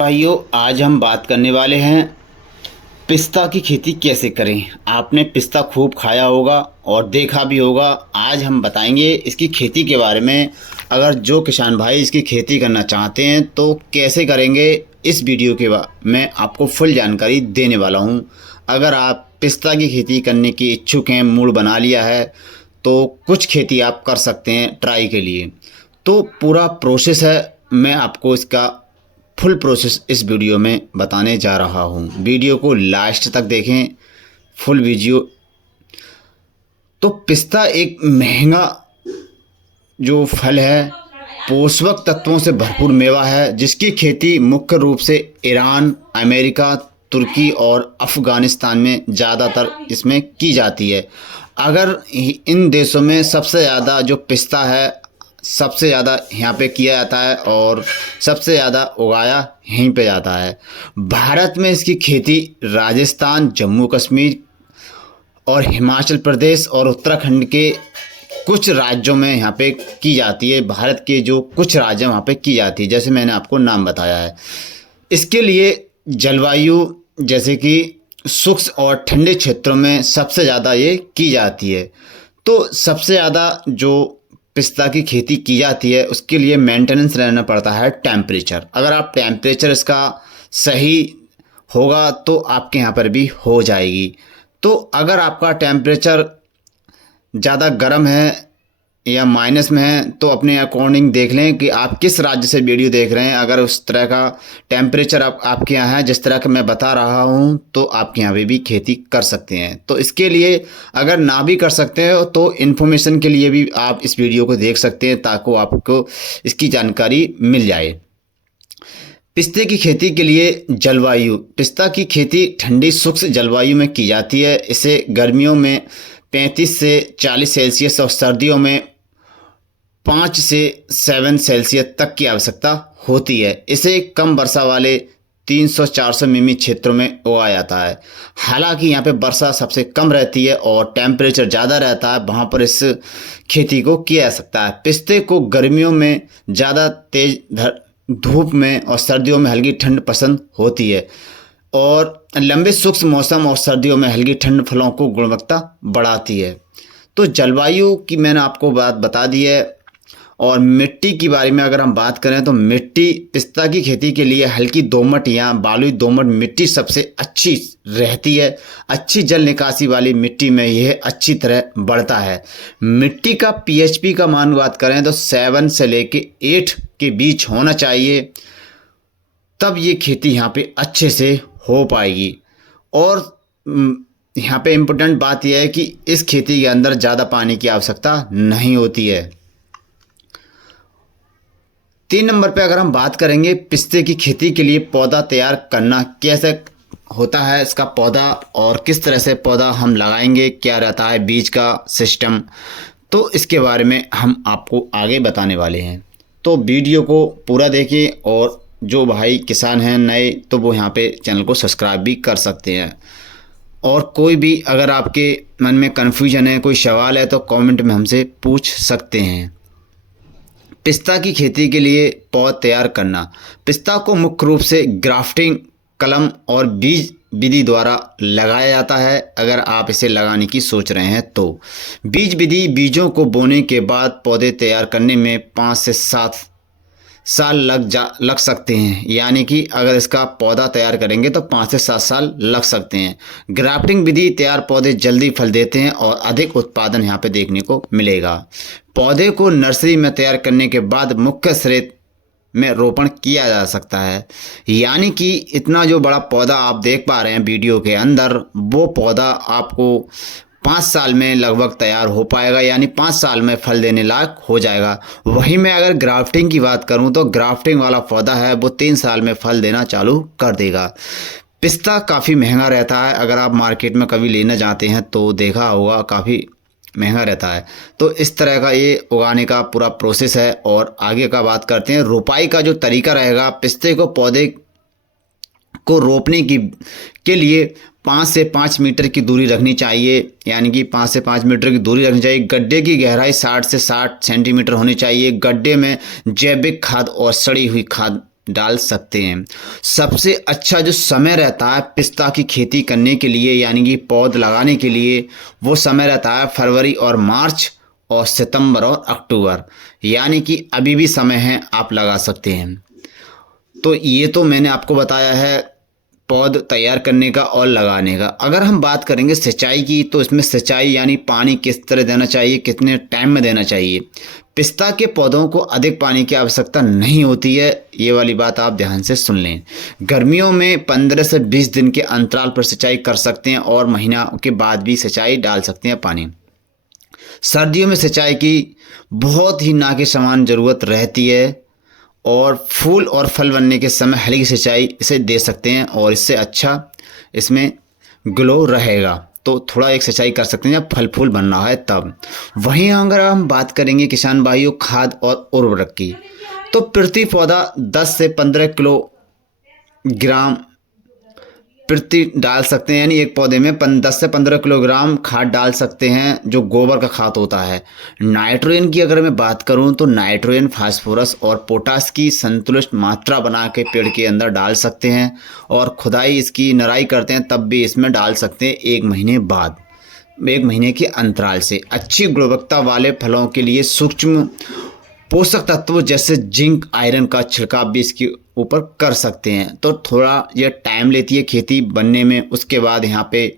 भाइयों, आज हम बात करने वाले हैं पिस्ता की खेती कैसे करें। आपने पिस्ता खूब खाया होगा और देखा भी होगा। आज हम बताएंगे इसकी खेती के बारे में। अगर जो किसान भाई इसकी खेती करना चाहते हैं तो कैसे करेंगे, इस वीडियो के मैं आपको फुल जानकारी देने वाला हूं। अगर आप पिस्ता की खेती करने की इच्छुक हैं, मूड बना लिया है, तो कुछ खेती आप कर सकते हैं ट्राई के लिए। तो पूरा प्रोसेस है, मैं आपको इसका फुल प्रोसेस इस वीडियो में बताने जा रहा हूँ। वीडियो को लास्ट तक देखें, फुल वीडियो। तो पिस्ता एक महंगा जो फल है, पोषक तत्वों से भरपूर मेवा है, जिसकी खेती मुख्य रूप से ईरान, अमेरिका, तुर्की और अफ़गानिस्तान में ज़्यादातर इसमें की जाती है। अगर इन देशों में सबसे ज़्यादा जो पिस्ता है, सबसे ज़्यादा यहाँ पे किया जाता है और सबसे ज़्यादा उगाया यहीं पे जाता है। भारत में इसकी खेती राजस्थान, जम्मू कश्मीर और हिमाचल प्रदेश और उत्तराखंड के कुछ राज्यों में यहाँ पे की जाती है। भारत के जो कुछ राज्य वहाँ पे की जाती है, जैसे मैंने आपको नाम बताया है। इसके लिए जलवायु जैसे कि शुष्क और ठंडे क्षेत्रों में सबसे ज़्यादा ये की जाती है। तो सबसे ज़्यादा जो पिस्ता की खेती की जाती है, उसके लिए मेंटेनेंस रहना पड़ता है टेम्परेचर। अगर आप टेम्परेचर इसका सही होगा तो आपके यहाँ पर भी हो जाएगी। तो अगर आपका टेम्परेचर ज़्यादा गर्म है या माइनस में है तो अपने अकॉर्डिंग देख लें कि आप किस राज्य से वीडियो देख रहे हैं। अगर उस तरह का टेम्परेचर आपके यहाँ है जिस तरह का मैं बता रहा हूँ, तो आपके यहाँ भी खेती कर सकते हैं। तो इसके लिए अगर ना भी कर सकते हो तो इन्फॉर्मेशन के लिए भी आप इस वीडियो को देख सकते हैं, ताकि आपको इसकी जानकारी मिल जाए। पिस्ते की खेती के लिए जलवायु, पिस्ता की खेती ठंडी शुष्क जलवायु में की जाती है। इसे गर्मियों में 35 से 40 सेल्सियस और सर्दियों में 5 से 7 सेल्सियस तक की आवश्यकता होती है। इसे कम वर्षा वाले 300-400 मिमी क्षेत्रों में उगाया जाता है। हालांकि यहाँ पे वर्षा सबसे कम रहती है और टेम्परेचर ज़्यादा रहता है, वहाँ पर इस खेती को किया जा सकता है। पिस्ते को गर्मियों में ज़्यादा तेज धूप में और सर्दियों में हल्की ठंड पसंद होती है, और लंबे शुष्क मौसम और सर्दियों में हल्की ठंड फलों को गुणवत्ता बढ़ाती है। तो जलवायु की मैंने आपको बात बता दी है। और मिट्टी के बारे में अगर हम बात करें तो मिट्टी पिस्ता की खेती के लिए हल्की दोमट या बालुई दोमट मिट्टी सबसे अच्छी रहती है। अच्छी जल निकासी वाली मिट्टी में यह अच्छी तरह बढ़ता है। मिट्टी का पीएचपी का मान बात करें तो 7 से लेके 8 के बीच होना चाहिए, तब ये खेती यहाँ पे अच्छे से हो पाएगी। और यहाँ पे इम्पोर्टेंट बात यह है कि इस खेती के अंदर ज़्यादा पानी की आवश्यकता नहीं होती है। 3 नंबर पे अगर हम बात करेंगे पिस्ते की खेती के लिए पौधा तैयार करना कैसे होता है, इसका पौधा और किस तरह से पौधा हम लगाएंगे, क्या रहता है बीज का सिस्टम, तो इसके बारे में हम आपको आगे बताने वाले हैं। तो वीडियो को पूरा देखिए, और जो भाई किसान हैं नए तो वो यहाँ पे चैनल को सब्सक्राइब भी कर सकते हैं। और कोई भी अगर आपके मन में कन्फ्यूजन है, कोई सवाल है, तो कमेंट में हमसे पूछ सकते हैं। पिस्ता की खेती के लिए पौध तैयार करना। पिस्ता को मुख्य रूप से ग्राफ्टिंग, कलम और बीज विधि द्वारा लगाया जाता है। अगर आप इसे लगाने की सोच रहे हैं तो बीज विधि, बीजों को बोने के बाद पौधे तैयार करने में 5 से 7 साल लग सकते हैं। यानी कि अगर इसका पौधा तैयार करेंगे तो 5 से 7 साल लग सकते हैं। ग्राफ्टिंग विधि, तैयार पौधे जल्दी फल देते हैं और अधिक उत्पादन यहाँ पे देखने को मिलेगा। पौधे को नर्सरी में तैयार करने के बाद मुख्य स्रोत में रोपण किया जा सकता है। यानी कि इतना जो बड़ा पौधा आप देख पा रहे हैं वीडियो के अंदर, वो पौधा आपको 5 साल में लगभग तैयार हो पाएगा, यानी 5 साल में फल देने लायक हो जाएगा। वहीं मैं अगर ग्राफ्टिंग की बात करूं तो ग्राफ्टिंग वाला पौधा है वो 3 साल में फल देना चालू कर देगा। पिस्ता काफ़ी महंगा रहता है, अगर आप मार्केट में कभी लेना चाहते हैं तो देखा होगा काफ़ी महंगा रहता है। तो इस तरह का ये उगाने का पूरा प्रोसेस है। और आगे का बात करते हैं, रोपाई का जो तरीका रहेगा। पिस्ते को पौधे को रोपने के लिए 5 से 5 मीटर की दूरी रखनी चाहिए, यानी कि 5 से 5 मीटर की दूरी रखनी चाहिए। गड्ढे की गहराई 60 से 60 सेंटीमीटर होनी चाहिए। गड्ढे में जैविक खाद और सड़ी हुई खाद डाल सकते हैं। सबसे अच्छा जो समय रहता है पिस्ता की खेती करने के लिए यानी कि पौध लगाने के लिए, वो समय रहता है फरवरी और मार्च और सितंबर और अक्टूबर, यानी कि अभी भी समय है, आप लगा सकते हैं। तो ये तो मैंने आपको बताया है पौध तैयार करने का और लगाने का। अगर हम बात करेंगे सिंचाई की, तो इसमें सिंचाई यानी पानी किस तरह देना चाहिए, कितने टाइम में देना चाहिए। पिस्ता के पौधों को अधिक पानी की आवश्यकता नहीं होती है, ये वाली बात आप ध्यान से सुन लें। गर्मियों में 15 से 20 दिन के अंतराल पर सिंचाई कर सकते हैं और महीना के बाद भी सिंचाई डाल सकते हैं पानी। सर्दियों में सिंचाई की बहुत ही ना के समान ज़रूरत रहती है और फूल और फल बनने के समय हल्की सिंचाई इसे दे सकते हैं और इससे अच्छा इसमें ग्लो रहेगा। तो थोड़ा एक सिंचाई कर सकते हैं जब फल फूल बन रहा है तब। वहीं अगर हम बात करेंगे किसान भाइयों खाद और उर्वरक की, तो प्रति पौधा 10 से 15 किलोग्राम प्रति डाल सकते हैं, यानी एक पौधे में 10 से 15 किलोग्राम खाद डाल सकते हैं जो गोबर का खाद होता है। नाइट्रोजन की अगर मैं बात करूं तो नाइट्रोजन, फास्फोरस और पोटास की संतुलित मात्रा बना के पेड़ के अंदर डाल सकते हैं और खुदाई इसकी नराई करते हैं तब भी इसमें डाल सकते हैं 1 महीने बाद, 1 महीने के अंतराल से। अच्छी गुणवत्ता वाले फलों के लिए सूक्ष्म पोषक तत्व जैसे जिंक, आयरन का छिड़काव भी इसके ऊपर कर सकते हैं। तो थोड़ा ये टाइम लेती है खेती बनने में, उसके बाद यहाँ पे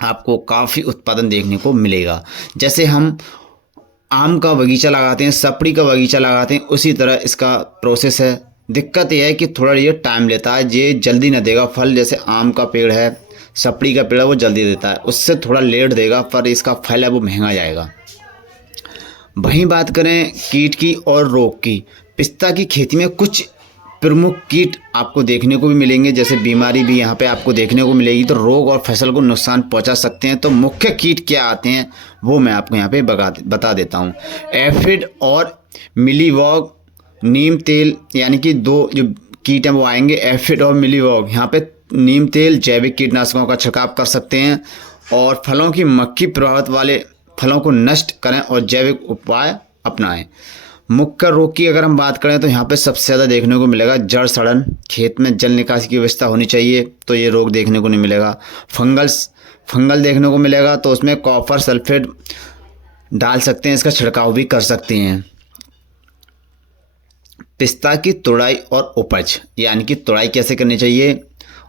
आपको काफ़ी उत्पादन देखने को मिलेगा। जैसे हम आम का बगीचा लगाते हैं, सपड़ी का बगीचा लगाते हैं, उसी तरह इसका प्रोसेस है। दिक्कत यह है कि थोड़ा ये टाइम लेता है, ये जल्दी ना देगा फल। जैसे आम का पेड़ है, सपड़ी का पेड़ है, वो जल्दी देता है, उससे थोड़ा लेट देगा, पर इसका फल है वो महंगा जाएगा। वहीं बात करें कीट की और रोग की, पिस्ता की खेती में कुछ प्रमुख कीट आपको देखने को भी मिलेंगे, जैसे बीमारी भी यहाँ पे आपको देखने को मिलेगी, तो रोग और फसल को नुकसान पहुँचा सकते हैं। तो मुख्य कीट क्या आते हैं वो मैं आपको यहाँ पे बता देता हूँ। एफिड और मिलीवॉग, नीम तेल, यानी कि 2 जो कीट हैं वो आएंगे, एफिड और मिलीवॉग। यहाँ पे नीम तेल जैविक कीटनाशकों का छिड़काव कर सकते हैं और फलों की मक्खी प्रभावित वाले फलों को नष्ट करें और जैविक उपाय अपनाएं। मुख्य रोग की अगर हम बात करें तो यहाँ पे सबसे ज़्यादा देखने को मिलेगा जड़ सड़न। खेत में जल निकासी की व्यवस्था होनी चाहिए तो ये रोग देखने को नहीं मिलेगा। फंगल देखने को मिलेगा, तो उसमें कॉपर सल्फेट डाल सकते हैं, इसका छिड़काव भी कर सकते हैं। पिस्ता की तुड़ाई और उपज, यानी कि तुड़ाई कैसे करनी चाहिए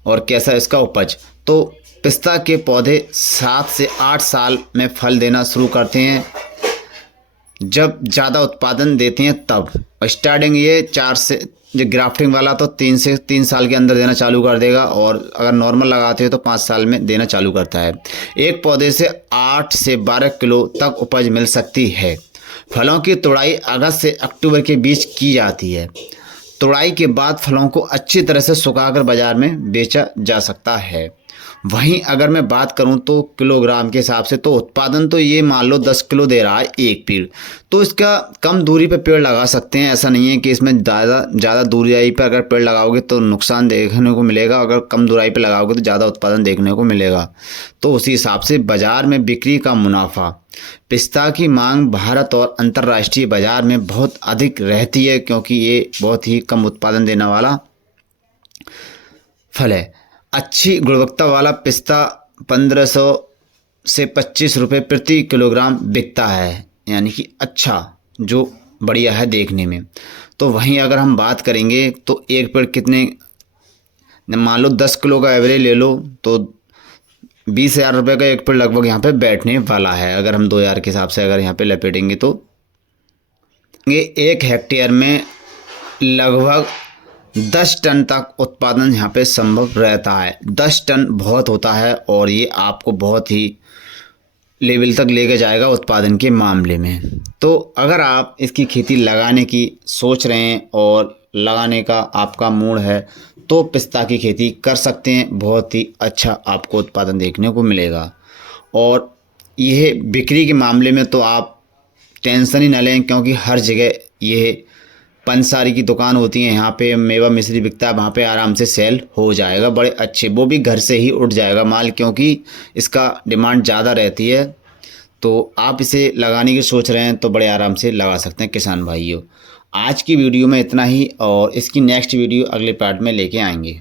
और कैसा इसका उपज। तो पिस्ता के पौधे 7 से 8 साल में फल देना शुरू करते हैं, जब ज़्यादा उत्पादन देते हैं तब। स्टार्टिंग ये 4 से, जो ग्राफ्टिंग वाला तो 3 साल के अंदर देना चालू कर देगा और अगर नॉर्मल लगाते हो तो 5 साल में देना चालू करता है। एक पौधे से 8 से 12 किलो तक उपज मिल सकती है। फलों की तुड़ाई अगस्त से अक्टूबर के बीच की जाती है। तुड़ाई के बाद फलों को अच्छी तरह से सुखाकर बाजार में बेचा जा सकता है। वहीं अगर मैं बात करूं तो किलोग्राम के हिसाब से, तो उत्पादन तो ये मान लो 10 किलो दे रहा है एक पेड़, तो इसका कम दूरी पे पेड़ लगा सकते हैं। ऐसा नहीं है कि इसमें ज़्यादा दूरी पर अगर पेड़ लगाओगे तो नुकसान देखने को मिलेगा, अगर कम दूरी पे लगाओगे तो ज़्यादा उत्पादन देखने को मिलेगा। तो उसी हिसाब से बाज़ार में बिक्री का मुनाफा। पिस्ता की मांग भारत और अंतर्राष्ट्रीय बाज़ार में बहुत अधिक रहती है क्योंकि ये बहुत ही कम उत्पादन देने वाला फल है। अच्छी गुणवत्ता वाला पिस्ता 1500 से 25 रुपये प्रति किलोग्राम बिकता है, यानी कि अच्छा जो बढ़िया है देखने में। तो वहीं अगर हम बात करेंगे तो एक पेड़ कितने, मान लो 10 किलो का एवरेज ले लो तो 20,000 रुपये का एक पेड़ लगभग यहाँ पे बैठने वाला है। अगर हम 2,000 के हिसाब से अगर यहाँ पे लपेटेंगे तो ये 1 हेक्टेयर में लगभग 10 टन तक उत्पादन यहाँ पे संभव रहता है। 10 टन बहुत होता है और ये आपको बहुत ही लेवल तक लेके जाएगा उत्पादन के मामले में। तो अगर आप इसकी खेती लगाने की सोच रहे हैं और लगाने का आपका मूड है तो पिस्ता की खेती कर सकते हैं, बहुत ही अच्छा आपको उत्पादन देखने को मिलेगा। और यह बिक्री के मामले में तो आप टेंशन ही न लें क्योंकि हर जगह ये पंसारी की दुकान होती है, यहाँ पे मेवा मिश्री बिकता है, वहाँ पे आराम से सेल हो जाएगा बड़े अच्छे, वो भी घर से ही उठ जाएगा माल क्योंकि इसका डिमांड ज़्यादा रहती है। तो आप इसे लगाने की सोच रहे हैं तो बड़े आराम से लगा सकते हैं किसान भाइयों। आज की वीडियो में इतना ही और इसकी नेक्स्ट वीडियो अगले पार्ट में लेके आएंगे।